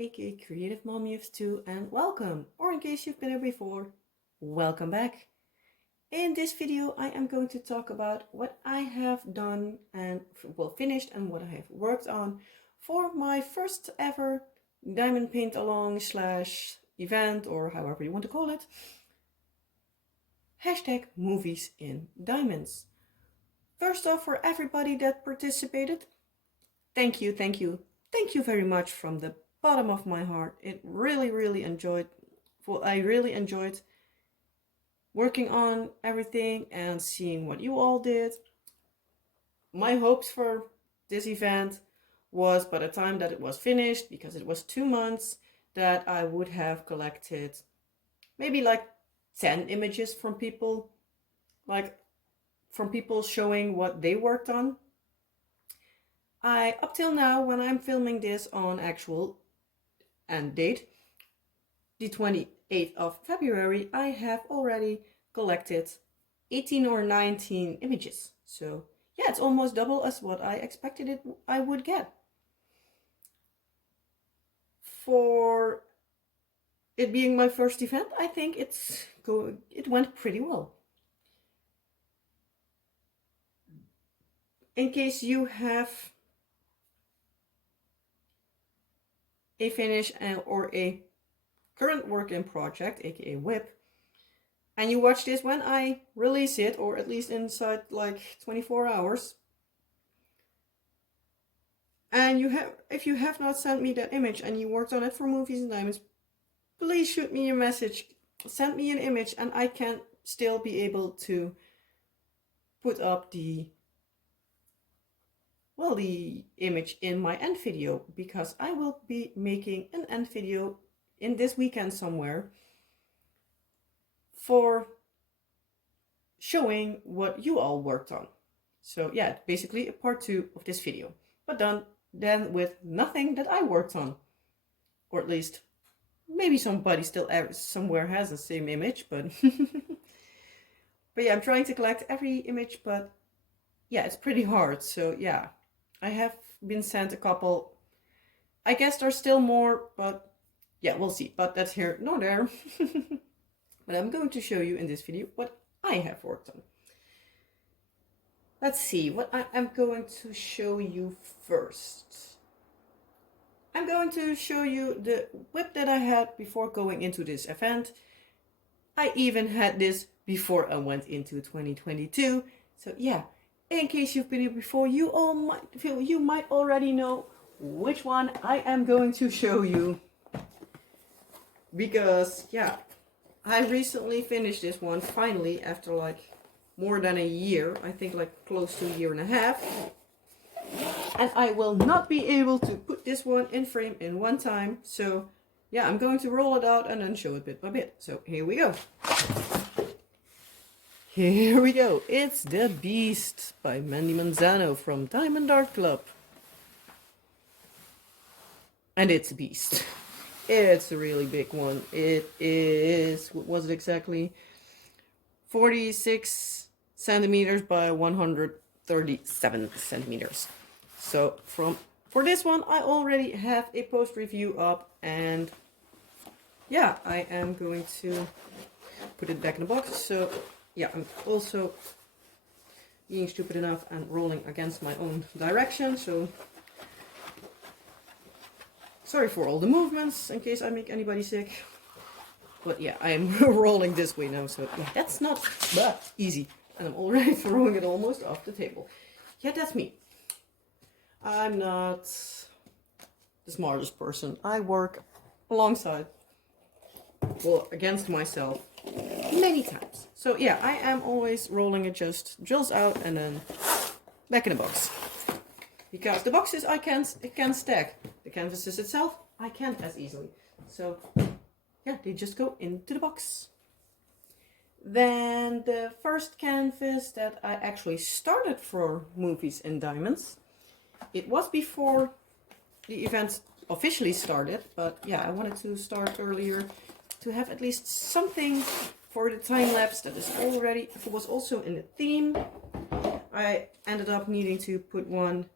aka Creative Mom Youth 2, and welcome, or in case you've been here before, welcome back. In this video I am going to talk about what I have done and finished and what I have worked on for my first ever diamond paint along / event, or however you want to call it. Hashtag movies in diamonds. First off, for everybody that participated, thank you very much from the bottom of my heart. I really enjoyed working on everything and seeing what you all did. My hopes for this event was, by the time that it was finished, because it was 2 months, that I would have collected maybe like 10 images from people, showing what they worked on. Up till now, when I'm filming this on actual end date, the 28th of February, I have already collected 18 or 19 images. So yeah, it's almost double as what I expected I would get. For it being my first event, I think it went pretty well. In case you have a finish or a current work in project, aka WIP, and you watch this when I release it, or at least inside like 24 hours, and if you have not sent me that image and you worked on it for Movies and Diamonds, please shoot me a message, send me an image, and I can still be able to put up the image in my end video, because I will be making an end video in this weekend somewhere for showing what you all worked on. So yeah, basically a part 2 of this video, but then with nothing that I worked on, or at least maybe somebody still somewhere has the same image, but but yeah, I'm trying to collect every image, but yeah, it's pretty hard. So yeah, I have been sent a couple. I guess there's still more, but yeah, we'll see. But that's here nor there. But I'm going to show you in this video what I have worked on. Let's see what I am going to show you first. I'm going to show you the WIP that I had before going into this event. I even had this before I went into 2022. So yeah, in case you've been here before, you might already know which one I am going to show you. Because yeah, I recently finished this one finally after like more than a year. I think like close to a year and a half. And I will not be able to put this one in frame in one time. So yeah, I'm going to roll it out and then show it bit by bit. So here we go. Here we go. It's The Beast by Mandy Manzano from Diamond Art Club. And it's a beast. It's a really big one. It is, what was it exactly? 46 centimeters by 137 centimeters. So for this one, I already have a post review up, and yeah, I am going to put it back in the box. So yeah, I'm also being stupid enough and rolling against my own direction. So sorry for all the movements in case I make anybody sick. But yeah, I'm rolling this way now. So yeah, that's not that easy. And I'm already throwing it almost off the table. Yeah, that's me. I'm not the smartest person. I work alongside, against myself many times. So yeah, I am always rolling it, just drills out and then back in the box. Because the boxes it can stack. The canvases itself, I can't as easily. So yeah, they just go into the box. Then the first canvas that I actually started for Movies in Diamonds. It was before the event officially started, but yeah, I wanted to start earlier to have at least something for the time lapse that was also in the theme. I ended up needing to put one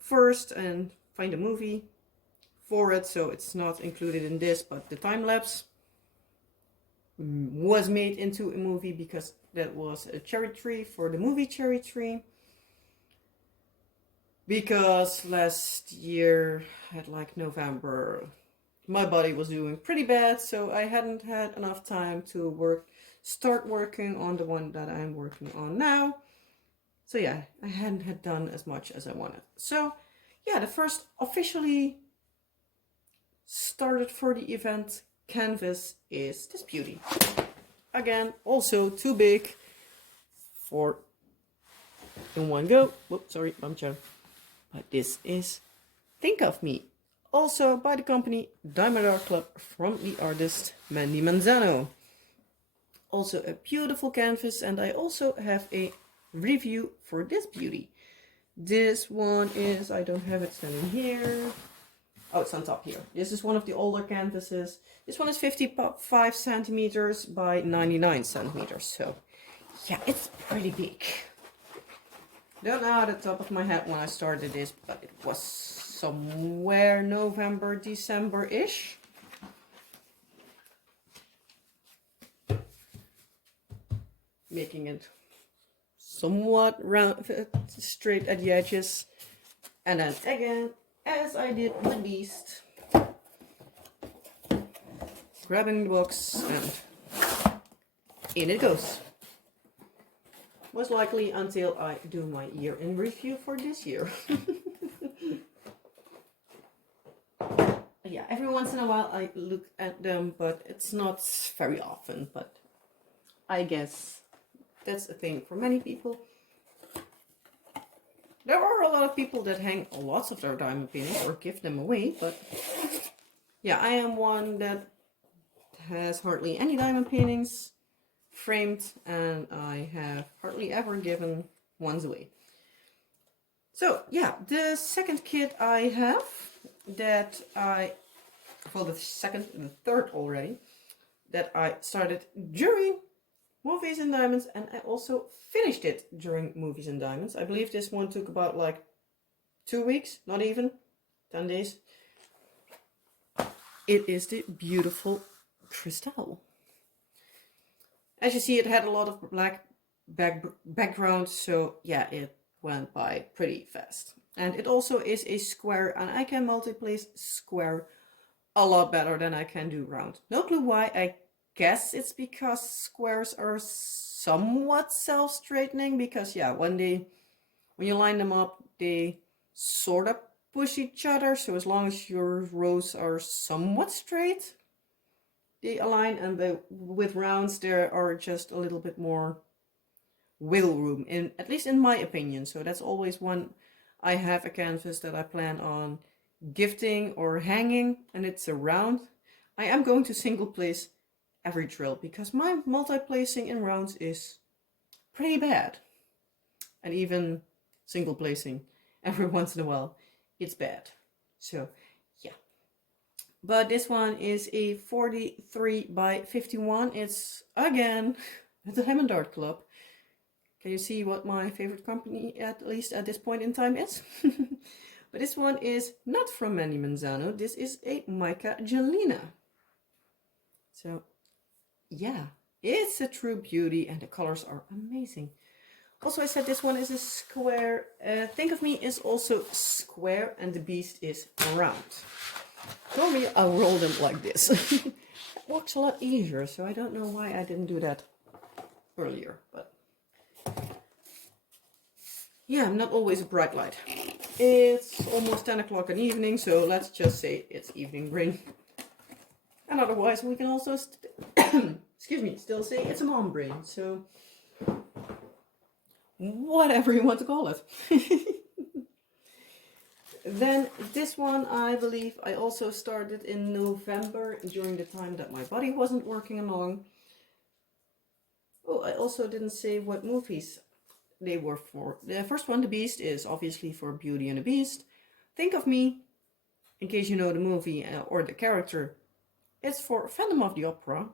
first and find a movie for it, so it's not included in this, but the time lapse was made into a movie because that was a cherry tree for the movie Cherry Tree. Because last year at like November, my body was doing pretty bad, so I hadn't had enough time to start working on the one that I'm working on now. So yeah, I hadn't had done as much as I wanted. So yeah, the first officially started for the event canvas is this beauty. Again, also too big for in one go. Whoops, sorry, bump joke. But this is Think of Me, also by the company Diamond Art Club from the artist Mandy Manzano. Also a beautiful canvas, and I also have a review for this beauty. This one is, I don't have it standing here. Oh, it's on top here. This is one of the older canvases. This one is 55 centimeters by 99 centimeters. So yeah, it's pretty big. Don't know at the top of my head when I started this, but it was somewhere November, December-ish. Making it somewhat round, straight at the edges. And then again, as I did the beast, grabbing the box and in it goes. Most likely until I do my year in review for this year. Yeah, every once in a while I look at them, but it's not very often. But I guess that's a thing for many people. There are a lot of people that hang lots of their diamond paintings or give them away, but yeah, I am one that has hardly any diamond paintings framed, and I have hardly ever given ones away. So yeah, the second kit I have that the third already, that I started during Movies in Diamonds, and I also finished it during Movies in Diamonds. I believe this one took about like 2 weeks, not even 10 days. It is the beautiful Crystal. As you see, it had a lot of black background, so yeah, it went by pretty fast. And it also is a square, and I can multi-place square a lot better than I can do round. No clue why. I guess it's because squares are somewhat self-straightening, because yeah, when you line them up, they sort of push each other, so as long as your rows are somewhat straight, they align, and with rounds there are just a little bit more wiggle room, at least in my opinion. So that's always one. I have a canvas that I plan on gifting or hanging, and it's a round. I am going to single place every drill because my multi-placing in rounds is pretty bad, and even single placing every once in a while, it's bad. So yeah, but this one is a 43 by 51. It's again the Diamond Art Club. Can you see what my favorite company, at least at this point in time, is? But this one is not from Mandy Manzano. This is a Mica Gelina. So yeah, it's a true beauty, and the colors are amazing. Also, I said this one is a square. Think of Me is also square, and the beast is round. Normally I'll roll them like this. It works a lot easier, so I don't know why I didn't do that earlier. But yeah, I'm not always a bright light. It's almost 10 o'clock in the evening, so let's just say it's evening brain. And otherwise we can also, excuse me, still say it's a mom brain. So whatever you want to call it. Then this one, I believe I also started in November during the time that my body wasn't working along. Oh, I also didn't say what movies they were for. The first one, The Beast, is obviously for Beauty and the Beast. Think of Me, in case you know the movie or the character, it's for Phantom of the Opera,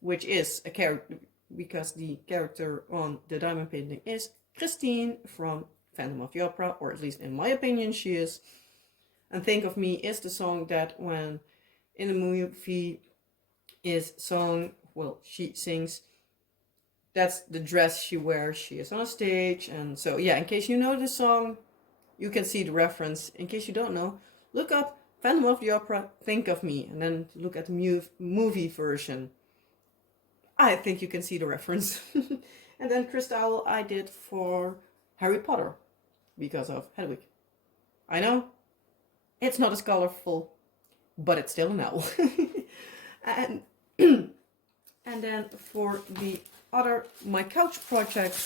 which is a character, because the character on the diamond painting is Christine from Phantom of the Opera, or at least in my opinion she is. And Think of Me is the song that when in the movie is sung, well, she sings, that's the dress she wears. She is on a stage. And so, yeah, in case you know the song, you can see the reference. In case you don't know, look up Phantom of the Opera, Think of Me, and then look at the movie version. I think you can see the reference. And then Crystal I did for Harry Potter because of Hedwig. I know it's not as colorful, but it's still an owl. and and then for the other my couch project,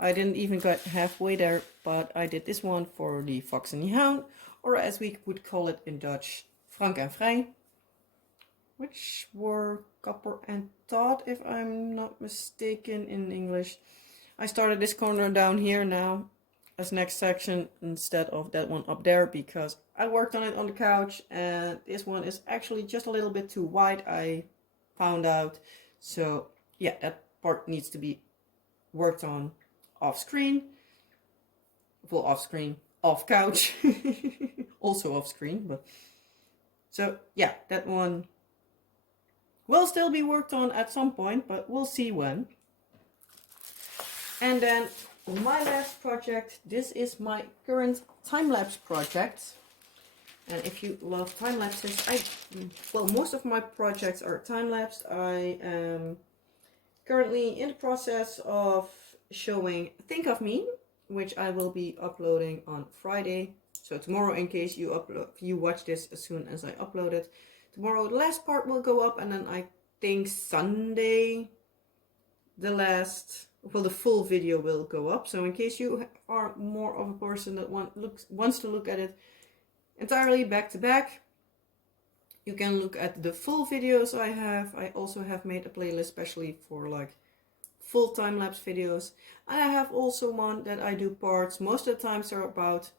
I didn't even get halfway there, but I did this one for the Fox and the Hound, or as we would call it in Dutch, Frank en Vrij, which were Copper and Todd, if I'm not mistaken in English. I started this corner down here now as next section instead of that one up there because I worked on it on the couch and this one is actually just a little bit too wide, I found out. So yeah, that part needs to be worked on off screen. Well, off screen, off couch. Also off screen, but so yeah, that one will still be worked on at some point, but we'll see when. And then my last project, this is my current time-lapse project. And if you love time-lapses, well, most of my projects are time-lapsed. I am currently in the process of showing Think of Me, which I will be uploading on Friday. So tomorrow, in case you watch this as soon as I upload it, tomorrow the last part will go up, and then I think Sunday the full video will go up. So in case you are more of a person that wants to look at it entirely back to back, you can look at the full videos I have. I also have made a playlist specially for like full time-lapse videos. And I have also one that I do parts. Most of the times they're about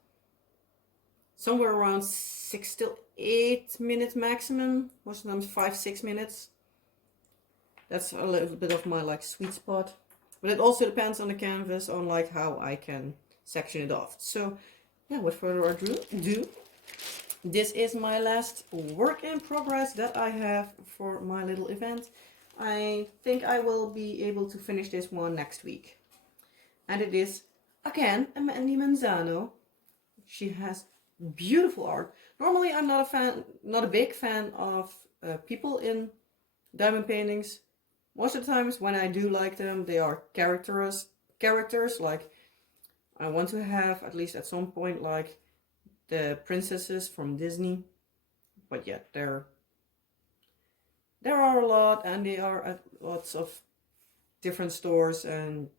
somewhere around 6 to 8 minutes maximum. Most of the times 5-6 minutes. That's a little bit of my like sweet spot. But it also depends on the canvas, on like how I can section it off. So yeah, without further ado, this is my last work in progress that I have for my little event. I think I will be able to finish this one next week. And it is, again, a Mandy Manzano. She has beautiful art. Normally I'm not a big fan of people in diamond paintings. Most of the times when I do like them, they are characters. Like I want to have, at least at some point, like the princesses from Disney. But yet there are a lot, and they are at lots of different stores, and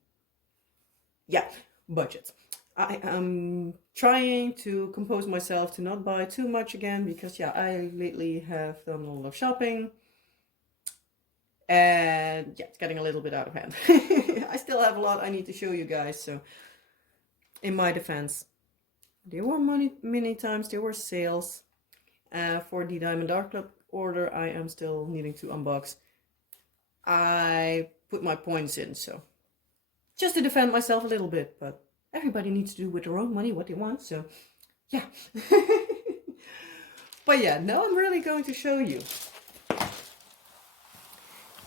yeah, budget. I am trying to compose myself to not buy too much again, because yeah, I lately have done a lot of shopping. And yeah, it's getting a little bit out of hand. I still have a lot I need to show you guys, so in my defense, there were many times there were sales. For the Diamond Dark Club order I am still needing to unbox. I put my points in, so just to defend myself a little bit, but everybody needs to do with their own money what they want, so yeah. But yeah, now I'm really going to show you.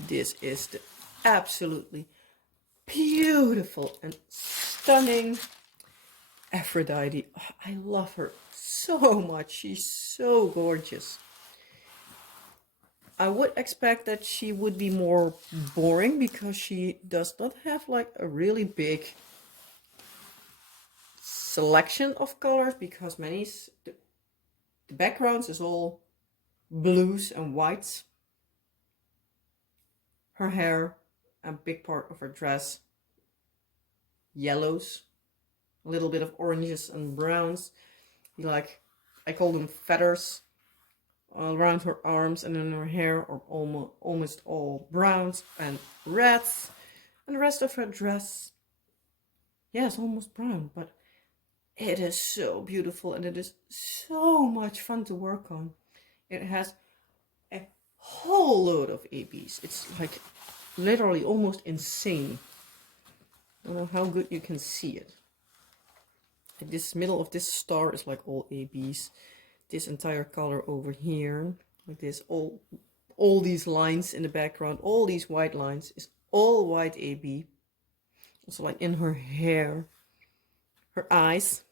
This is the absolutely beautiful and stunning Aphrodite. Oh, I love her so much. She's so gorgeous. I would expect that she would be more boring because she does not have like a really big selection of colors, because the backgrounds is all blues and whites. Her hair, a big part of her dress, yellows, a little bit of oranges and browns. Like, I call them feathers all around her arms, and then her hair are almost all browns and reds. And the rest of her dress, yeah, it's almost brown, but it is so beautiful and it is so much fun to work on. It has a whole load of ABs. It's like literally almost insane. I don't know how good you can see it. Like this middle of this star is like all ABs. This entire color over here, like this, all these lines in the background, all these white lines is all white AB. Also like in her hair, her eyes.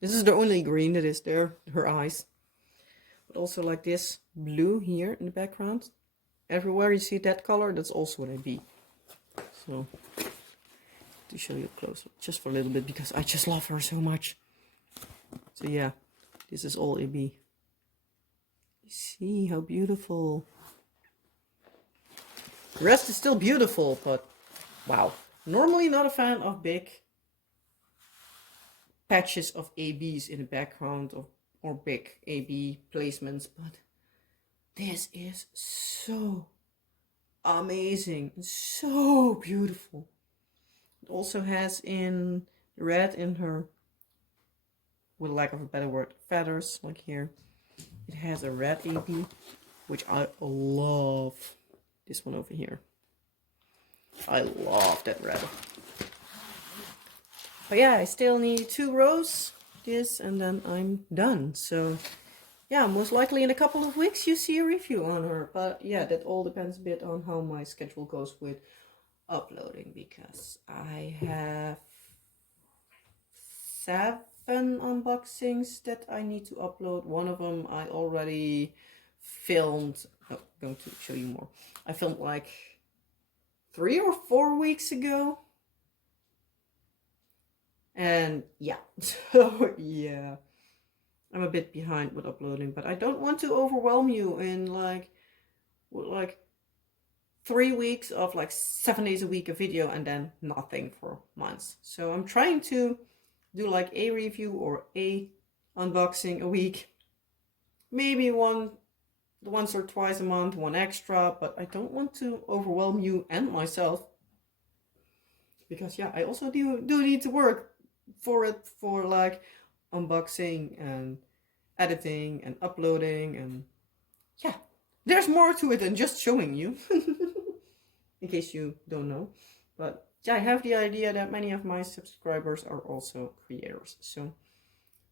This is the only green that is there, her eyes. But also like this blue here in the background. Everywhere you see that color, that's also an AB. So, to show you closer, just for a little bit, because I just love her so much. So yeah, this is all AB. You see how beautiful. The rest is still beautiful, but wow. Normally not a fan of big patches of ABs in the background or big AB placements, but this is so amazing, so beautiful. It also has in red in her, with lack of a better word, feathers, like here. It has a red AB, which I love. This one over here. I love that red. But yeah, I still need 2 rows, this, and then I'm done. So yeah, most likely in a couple of weeks you see a review on her. But yeah, that all depends a bit on how my schedule goes with uploading, because I have 7 unboxings that I need to upload. One of them I already filmed. I'm going to show you more. I filmed like 3 or 4 weeks ago. And yeah, so yeah, I'm a bit behind with uploading, but I don't want to overwhelm you in like 3 weeks of like 7 days a week a video and then nothing for months. So I'm trying to do like a review or a unboxing a week, maybe once or twice a month, one extra, but I don't want to overwhelm you and myself, because yeah, I also do need to work for it, for like unboxing and editing and uploading, and yeah, there's more to it than just showing you. In case you don't know. But yeah, I have the idea that many of my subscribers are also creators. So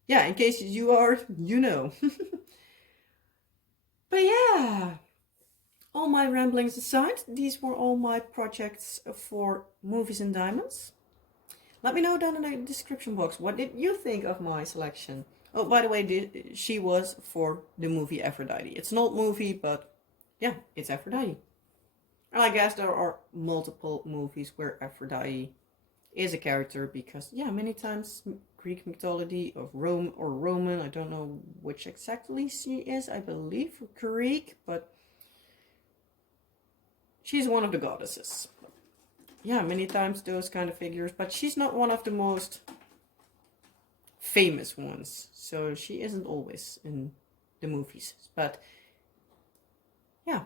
yeah, in case you are, you know. But yeah, all my ramblings aside, these were all my projects for Movies in Diamonds. Let me know down in the description box, what did you think of my selection? Oh, by the way, she was for the movie Aphrodite. It's an old movie, but yeah, it's Aphrodite. And I guess there are multiple movies where Aphrodite is a character, because yeah, many times Greek mythology of Rome or Roman, I don't know which exactly she is, I believe Greek, but she's one of the goddesses. Yeah, many times those kind of figures, but she's not one of the most famous ones, so she isn't always in the movies. But yeah,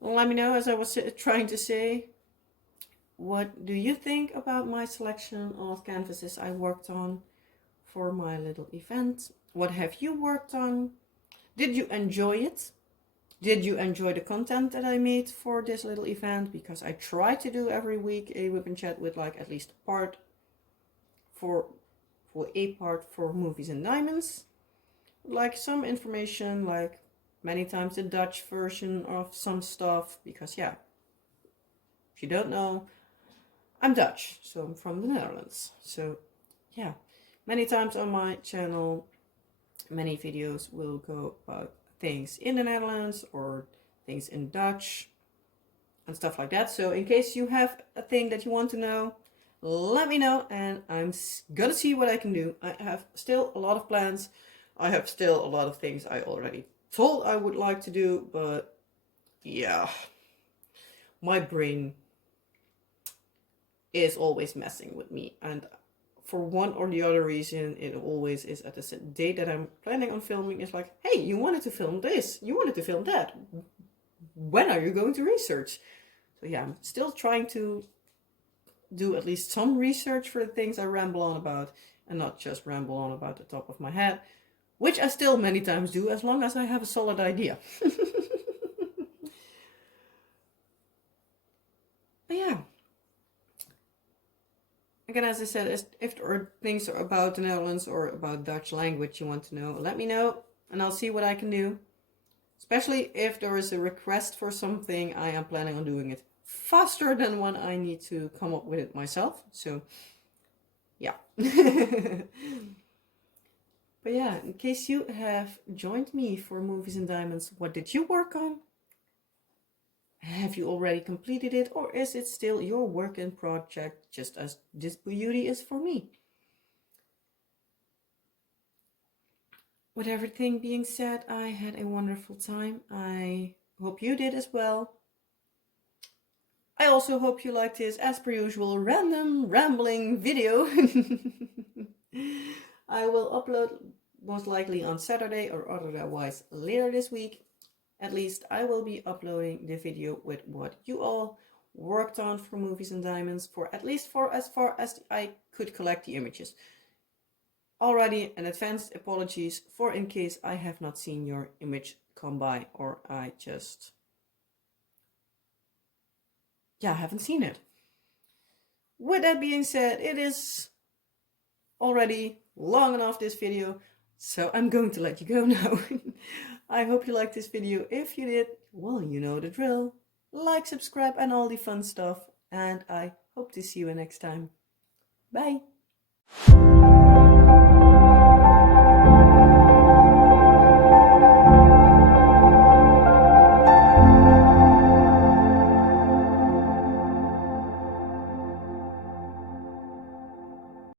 let me know, as I was trying to say, what do you think about my selection of canvases I worked on for my little event? What have you worked on? Did you enjoy it? Did you enjoy the content that I made for this little event? Because I try to do every week a whip and chat with like at least a part for Movies in Diamonds. Like some information, like many times the Dutch version of some stuff, because yeah, if you don't know, I'm Dutch, so I'm from the Netherlands. So yeah, many times on my channel, many videos will go about things in the Netherlands or things in Dutch and stuff like that. So in case you have a thing that you want to know, let me know and I'm gonna see what I can do. I have still a lot of plans. I have still a lot of things I already told I would like to do, but yeah, my brain is always messing with me, and for one or the other reason, it always is at the date that I'm planning on filming. It's like, hey, you wanted to film this, you wanted to film that. When are you going to research? So yeah, I'm still trying to do at least some research for the things I ramble on about, and not just ramble on about the top of my head, which I still many times do, as long as I have a solid idea. But yeah. Again, as I said, if there are things about the Netherlands or about Dutch language you want to know, let me know and I'll see what I can do. Especially if there is a request for something, I am planning on doing it faster than when I need to come up with it myself. So, yeah. But yeah, in case you have joined me for Movies and Diamonds, what did you work on? Have you already completed it, or is it still your work in project, just as this beauty is for me? With everything being said, I had a wonderful time. I hope you did as well. I also hope you liked this, as per usual, random rambling video. I will upload most likely on Saturday or otherwise later this week. At least I will be uploading the video with what you all worked on for Movies and Diamonds, for at least for as far as I could collect the images. Already an advanced apologies for in case I have not seen your image come by or I just haven't seen it. With that being said, it is already long enough this video, so I'm going to let you go now. I hope you liked this video. If you did, well, you know the drill. Like, subscribe and all the fun stuff, and I hope to see you next time. Bye!